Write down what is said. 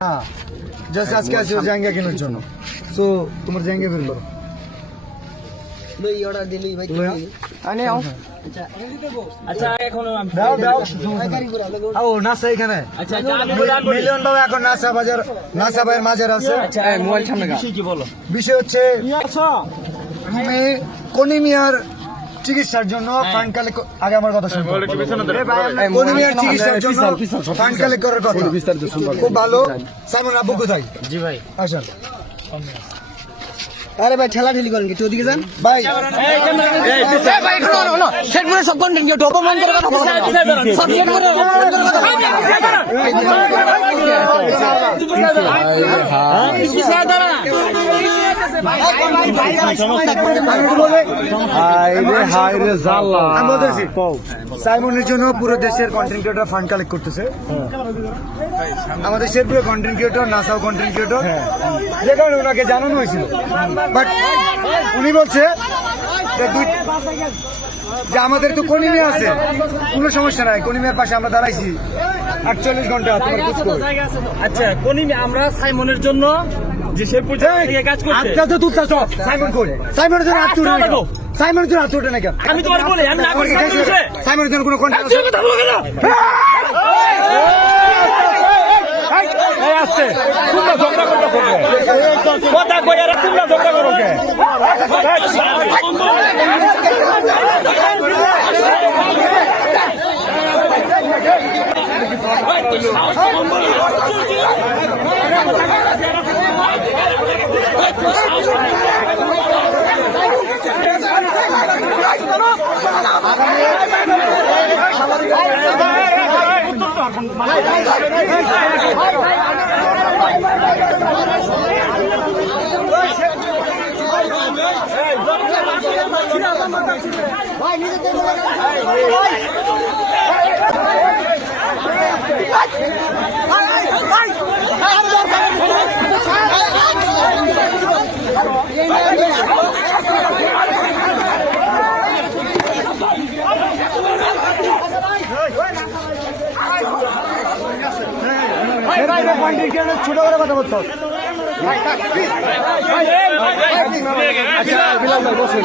हाँ जैसे आज कैसे हो जाएंगे কেনার জন্য সো তোমার জায়গা বের করো লই অর্ডার দিলি ভাই আনে আও আচ্ছা এখন দাও দাও আও নাসা এখানে আচ্ছা আচ্ছা আমি বললাম মিলিয়ন বাবা এখন নাসা বাজার নাসা ভাইয়ের মাঝের আছে আচ্ছা মোবাইল সামনে বিষয় কি বলো বিষয় হচ্ছে আমি কোনিমিয়ার চিকিৎসার জন্য ফান্ড কালেক্ট আগে আমার কথা শুনুন কোনিমিয়ার চিকিৎসার জন্য ফান্ড কালেক্ট করার কথা খুব ভালো সাইমন আব্বু কোথায় জি ভাই আসেন আরে ভাই ঠেলা ঠেলি করেন কি ওদিকে যান ভাই এই ভাই শোনো সেটপুরে সব কন্টেন্ট কি ডকুমেন্ট করে কথা বলো সব সেট করে সাইমনের জন্য পুরো দেশের কন্টেন্ট ক্রিয়েটর ফান্ড কালেক্ট করতেছে আমাদের শেরপুরে কন্টেন্ট ক্রিয়েটর নাসাও কন্টেন্ট ক্রিয়েটর যে কারণে ওনাকে জানানো হয়েছিল বাট উনি বলছে যে আমাদের তো কোনিমিয়া আছে কোনো সমস্যা নাই কোনিমিয়ার পাশে আমরা দাঁড়াইছি 48 ঘন্টা তোমার খোঁজ করো আচ্ছা কোনিমিয়া আমরা সাইমনের জন্য যে শেরপুর থেকে কাজ করতে আচ্ছা তো তুই সব সাইমন কই সাইমনের জন্য হাত তুলে নাও সাইমনের জন্য হাত তুলে না কেন আমি তোমার বলি আমি না করি সাইমনের জন্য কোনো কন্টেন্ট আছে কথা বলো না এই আসছে তোমরা ঝগড়া করতে কথা কই আর তোমরা ঝগড়া করো কে ছোট করে কথা বলতো আচ্ছা বিলাল ভাই বসুন